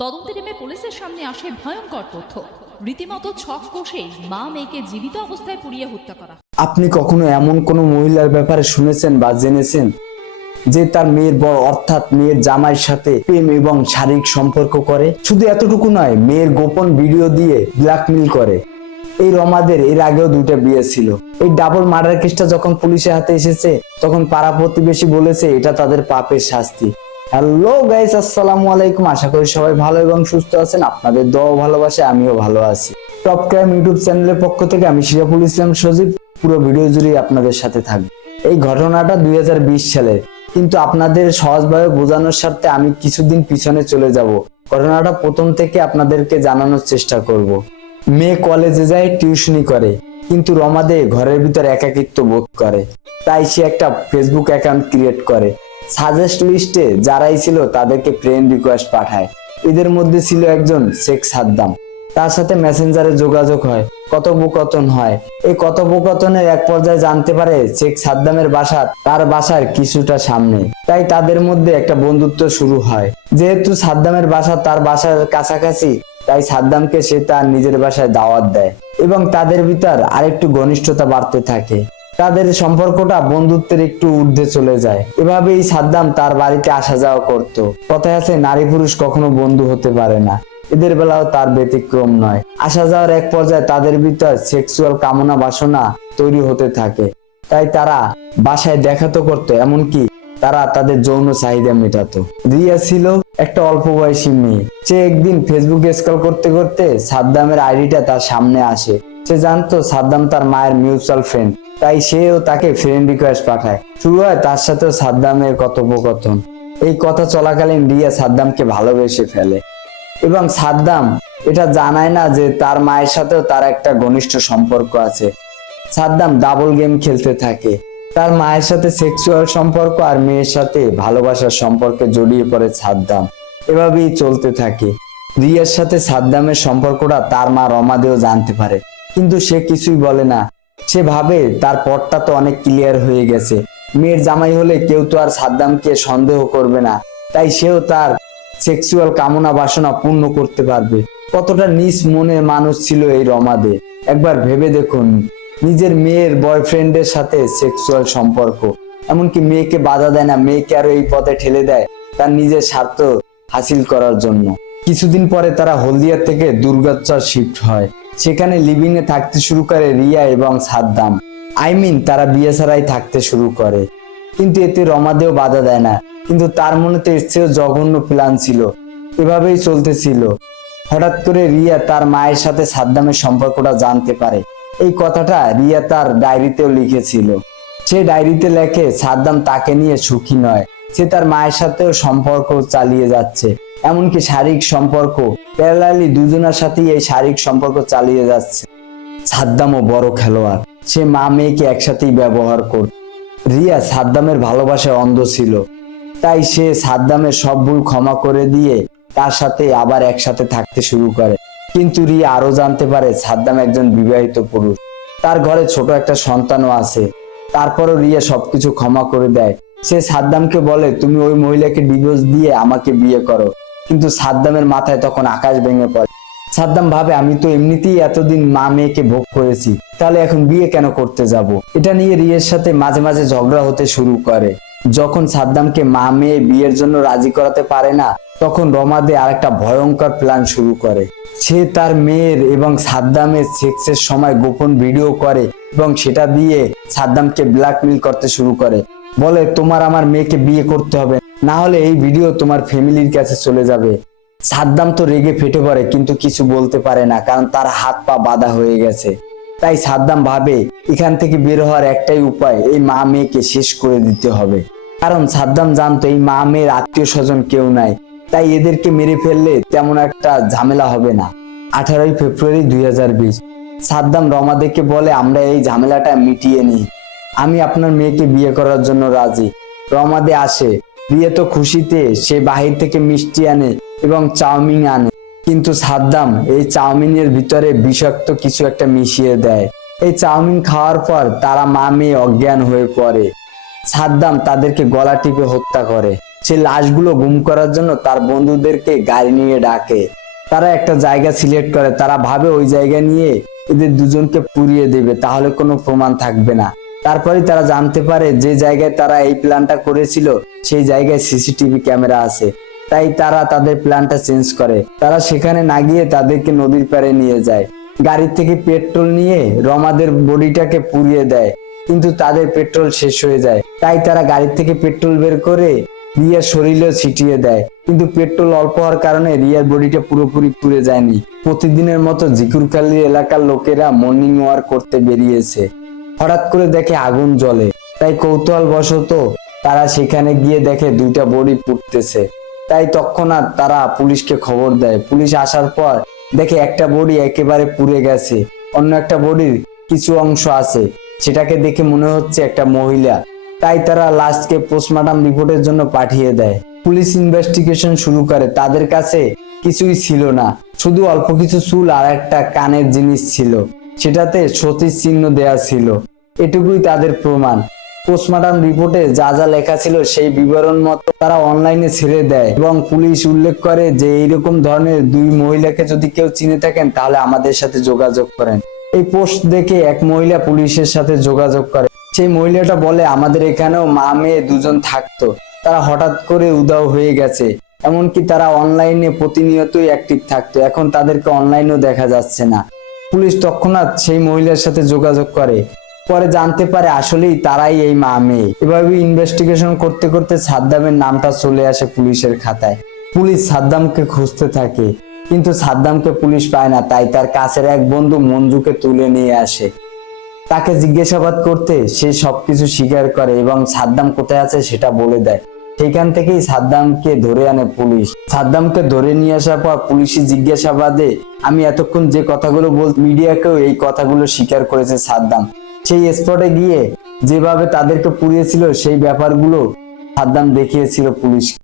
তদন্তে নেমে পুলিশের সামনে আসে ভয়ঙ্কর তথ্য। রীতিমতো ছক কষেই মা মেয়েকে জীবিত অবস্থায় পুড়িয়ে হত্যা করা। আপনি কখনো এমন কোনো মহিলার ব্যাপারে শুনেছেন বা জেনেছেন যে তার মেয়ের বড় অর্থাৎ মেয়ের জামাইয়ের সাথে প্রেম এবং শারীরিক সম্পর্ক করে? শুধু এতটুকু নয়, মেয়ের গোপন ভিডিও দিয়ে ব্ল্যাকমেল করে। এই রমাদের এর আগেও দুটো বিয়ে ছিল। এই ডাবল মার্ডার কেসটা যখন পুলিশের হাতে এসেছে তখন পাড়া প্রতিবেশী বলেছে এটা তাদের পাপের শাস্তি। হ্যালো গাইস, আসসালামু আলাইকুম। আশা করি সবাই ভালো এবং সুস্থ আছেন। আপনাদের দোয়া ও ভালোবাসে আমিও ভালো আছি। টপ ক্রাইম ইউটিউব চ্যানেলের পক্ষ থেকে আমি সিরাফুল ইসলাম সজীব পুরো ভিডিও জুড়ে আপনাদের সাথে থাকবো। এই ঘটনাটা 2020 সালের, কিন্তু আপনাদের সহজভাবে বোঝানোর স্বার্থে আমি কিছুদিন পিছনে চলে যাব। ঘটনাটা প্রথম থেকে আপনাদেরকে জানানোর চেষ্টা করব। মেয়ে কলেজে যায়, টিউশনি করে, কিন্তু রমাদে ঘরের ভিতর একাকিত্ব বোধ করে। তাই সে একটা ফেসবুক অ্যাকাউন্ট ক্রিয়েট করে। সাজেস্ট লিস্টে যারাই ছিল তাদেরকে ফ্রেন্ড রিকোয়েস্ট পাঠায়। এদের মধ্যে ছিল একজন শেখ সাদ্দাম। তার সাথে মেসেঞ্জারে যোগাযোগ হয়, কথোপকথন হয়। এই কথোপকথনের এক পর্যায়ে জানতে পারে শেখ সাদ্দামের বাসা তার বাসার কিছুটা সামনে। তাই তাদের মধ্যে একটা বন্ধুত্ব শুরু হয়। যেহেতু সাদ্দামের বাসা তার বাসার কাছাকাছি, তাই সাদ্দামকে সে তার নিজের বাসায় দাওয়াত দেয় এবং তাদের ভিতর আরেকটু ঘনিষ্ঠতা বাড়তে থাকে। তাদের সম্পর্কটা বন্ধুত্বের একটু ঊর্ধ্বে চলে যায়। এভাবেই সাদ্দাম তার বাড়িতে আসা যাওয়া করত। কথায় আছে, নারী পুরুষ কখনো বন্ধু হতে পারে না। এদের বেলাও তার ব্যতিক্রম নয়। আসা যাওয়ার এক পর্যায়ে তাদের ভিতর সেক্সুয়াল কামনা বাসনা তৈরি হতে থাকে। তাই তারা বাসায় দেখা তো করতো, এমনকি তারা তাদের যৌন চাহিদা মেটাতো। রিয়া ছিল একটা অল্প বয়সী মেয়ে। সে একদিন ফেসবুকে স্ক্রল করতে করতে সাদ্দামের আইডিটা তার সামনে আসে। সে জানতো সাদ্দাম তার মায়ের মিউচুয়াল ফ্রেন্ড, তাই সেও তাকে ফ্রেন্ড রিকোয়েস্ট পাঠায়। শুরু হয় তার সাথেও সাদ্দামের কথোপকথন। এই কথা চলাকালীন রিয়া সাদ্দামকে ভালোবেসে ফেলে এবং সাদ্দাম এটা জানায় না যে তার মায়ের সাথেও তার একটা ঘনিষ্ঠ সম্পর্ক আছে। সাদ্দাম ডাবল গেম খেলতে থাকে। তার মায়ের সাথে সেক্সুয়াল সম্পর্ক আর মেয়ের সাথে ভালোবাসার সম্পর্কে জড়িয়ে পড়ে সাদ্দাম। এভাবেই চলতে থাকে। রিয়ার সাথে সাদ্দামের সম্পর্কটা তার মা রমাদেও জানতে পারে, কিন্তু সে কিছুই বলে না। সে ভাবে তার পথটা তো অনেক ক্লিয়ার হয়ে গেছে। মেয়ের জামাই হলে কেউ তো আর সাদ্দামকে সন্দেহ করবে না, তাই সেও তার সেক্সুয়াল কামনা বাসনা পূর্ণ করতে পারবে। কতটা নিজ মনের মানুষ ছিল এই রমাদে। একবার ভেবে দেখুন, নিজের মেয়ের বয়ফ্রেন্ডের সাথে সেক্সুয়াল সম্পর্ক, এমনকি মেয়েকে বাধা দেয় না, মেয়েকে আরো এই পথে ঠেলে দেয় তার নিজের স্বার্থ হাসিল করার জন্য। কিছুদিন পরে তারা হলদিয়া থেকে দুর্গাচর শিফট হয়। সেখানে লিভিং এ থাকতে শুরু করে রিয়া এবং সাদ্দাম। তারা বিয়ে ছাড়াই থাকতে শুরু করে, কিন্তু এতে রমাদেও বাধা দেয় না। কিন্তু তার মনে তো এর চেয়েও জঘন্য প্ল্যান ছিল। এভাবেই চলতেছিল। হঠাৎ করে রিয়া তার মায়ের সাথে সাদ্দামের সম্পর্কটা জানতে পারে। এই কথাটা রিয়া তার ডায়েরিতেও লিখেছিল। সে ডায়েরিতে লেখে সাদ্দাম তাকে নিয়ে সুখী নয়। সে তার মায়ের সাথেও সম্পর্ক চালিয়ে যাচ্ছে, এমনকি শারীরিক সম্পর্ক প্যারালালি দুজনের সাথেই এই শারীরিক সম্পর্ক চালিয়ে যাচ্ছে। সাদ্দামও বড় খেলোয়াড়। সে মা মেয়েকে একসাথেই ব্যবহার করত। রিয়া সাদ্দামের ভালোবাসায় অন্ধ ছিল, তাই সে সাদ্দামের সব ভুল ক্ষমা করে দিয়ে তার সাথে আবার একসাথে থাকতে শুরু করে। কিন্তু রিয়া আরো জানতে পারে সাদ্দাম একজন বিবাহিত পুরুষ, তার ঘরে ছোট একটা সন্তানও আছে। তারপরও রিয়া সবকিছু ক্ষমা করে দেয়। সে সাদ্দামকে বলে, তুমি ওই মহিলাকে ডিভোর্স দিয়ে আমাকে বিয়ে করো। কিন্তু সাদ্দামের মাথায় তখন আকাশ ভেঙে পড়ে। সাদ্দাম ভাবে, আমি তো এমনিতেই এতদিন মা মেয়েকে ভোগ করেছি, তাহলে এখন বিয়ে কেন করতে যাব? এটা নিয়ে রিয়ার সাথে মাঝে মাঝে ঝগড়া হতে শুরু করে। যখন সাদ্দামকে মা মেয়ে বিয়ের জন্য রাজি করাতে পারে না, তখন রমাদে আরেকটা ভয়ঙ্কর প্ল্যান শুরু করে। সে তার মেয়ের এবং সাদ্দামের সেক্সের সময় গোপন ভিডিও করে এবং সেটা দিয়ে সাদ্দামকে ব্ল্যাকমেল করতে শুরু করে। বলে, তোমার আমার মেয়েকে বিয়ে করতে হবে, না হলে এই ভিডিও তোমার ফ্যামিলির কাছে চলে যাবে। সাদ্দাম তো রেগে ফেটে পড়ে, কিন্তু কিছু বলতে পারে না, কারণ তার হাত পা বাঁধা হয়ে গেছে। তাই সাদ্দাম ভাবে এখান থেকে বের হওয়ার একটাই উপায়, এই মা মেয়েকে শেষ করে দিতে হবে। কারণ সাদ্দাম জানতো এই মা মেয়ের আত্মীয় স্বজন কেউ নাই, তাই এদেরকে মেরে ফেললে তেমন একটা ঝামেলা হবে না। 18 ফেব্রুয়ারি 2020 সাদ্দাম রমাদেকে বলে, আমরা এই ঝামেলাটা মিটিয়ে নিই, আমি আপনার মেয়েকে বিয়ে করার জন্য রাজি। রমাদে আসে। রিয়া তো খুশিতে সে বাহির থেকে মিষ্টি আনে এবং চাউমিন আনে, কিন্তু সাদ্দাম এই চাউমিনের ভিতরে বিষাক্ত কিছু একটা মিশিয়ে দেয়। এই চাউমিন খাওয়ার পর তারা মা মেয়ে অজ্ঞান হয়ে পড়ে। সাদ্দাম তাদেরকে গলা টিপে হত্যা করে। সে লাশগুলো গুম করার জন্য তার বন্ধুদেরকে গাড়ি নিয়ে ডাকে। তারা একটা জায়গা সিলেক্ট করে, তারা ভাবে ওই জায়গা নিয়ে এদের দুজনকে পুড়িয়ে দেবে, তাহলে কোনো প্রমাণ থাকবে না। তারপরে তারা জানতে পারে যে জায়গায় তারা এই প্ল্যানটা করেছিল সেই জায়গায় সিসিটিভি ক্যামেরা আছে, তাই তারা তাদের প্ল্যানটা চেঞ্জ করে। তারা সেখানে না গিয়ে তাদেরকে নদীর পাড়ে নিয়ে যায়, গাড়ি থেকে পেট্রোল নিয়ে রমাদের বডিটাকে পুড়িয়ে দেয়, কিন্তু তাদের পেট্রোল শেষ হয়ে যায়। তাই তারা গাড়ি থেকে পেট্রোল বের করে রিয়ার শরীরে ছিটিয়ে দেয়, কিন্তু পেট্রোল অল্প হওয়ার কারণে রিয়ার বডিটা পুরোপুরি পুড়ে যায়নি। প্রতিদিনের মতো জিকুরখালী এলাকার লোকেরা মর্নিং ওয়াক করতে বেরিয়েছে, হঠাৎ করে দেখে আগুন জ্বলে। তাই কৌতূহল বশত তারা সেখানে গিয়ে দেখে দুইটা বডি পুড়তেছে। তাই তৎক্ষণাৎ তারা পুলিশকে খবর দেয়। পুলিশ আসার পর দেখে একটা বডি একেবারে পুড়ে গেছে, অন্য একটা বডির কিছু অংশ আছে, সেটাকে দেখে মনে হচ্ছে একটা মহিলা। তাই তারা লাশকে পোস্টমর্টম রিপোর্টের জন্য পাঠিয়ে দেয়। পুলিশ ইনভেস্টিগেশন শুরু করে। তাদের কাছে কিছুই ছিল না, শুধু অল্প কিছু চুল আর একটা কানের জিনিস ছিল, সেটাতে সতীর চিহ্ন দেয়া ছিল। এটুকুই তাদের প্রমাণ। পোস্টমর্টম রিপোর্টে যা যা লেখা ছিল সেই বিবরণ মতো তারা অনলাইনে ছেড়ে দেয় এবং পুলিশ উল্লেখ করে যে এইরকম ধরনের দুই মহিলাকে যদি কেউ চিনে থাকেন তাহলে আমাদের সাথে যোগাযোগ করেন। এই পোস্ট দেখে এক মহিলা পুলিশের সাথে যোগাযোগ করে। সেই মহিলাটা বলে আমাদের এখানেও মা মেয়ে দুজন থাকতো, তারা হঠাৎ করে উধাও হয়ে গেছে, এমনকি তারা অনলাইনে প্রতিনিয়তই অ্যাক্টিভ থাকতো, এখন তাদেরকে অনলাইনেও দেখা যাচ্ছে না। পুলিশ তৎক্ষণাৎ সেই মহিলার সাথে যোগাযোগ করে, পরে জানতে পারে আসলেই তারাই এই মা মেয়ে। এভাবে ইনভেস্টিগেশন করতে করতে সাদ্দামের নামটা চলে আসে পুলিশের খাতায়। পুলিশ সাদ্দামকে খুঁজতে থাকে, কিন্তু সাদ্দামকে পুলিশ পায় না। তাই তার কাছের এক বন্ধু মঞ্জুকে তুলে নিয়ে আসে। তাকে জিজ্ঞাসাবাদ করতে সে সবকিছু স্বীকার করে এবং সাদ্দাম কোথায় আছে সেটা বলে দেয়। সেখান থেকেই সাদ্দামকে ধরে আনে পুলিশ। সাদ্দামকে ধরে নিয়ে আসার পর পুলিশি জিজ্ঞাসাবাদে আমি এতক্ষণ যে কথাগুলো মিডিয়াকেও এই কথাগুলো স্বীকার করেছে সাদ্দাম। সেই স্পটে গিয়ে যেভাবে তাদেরকে পুড়িয়েছিল সেই ব্যাপারগুলো সাদ্দাম দেখিয়েছিল পুলিশ।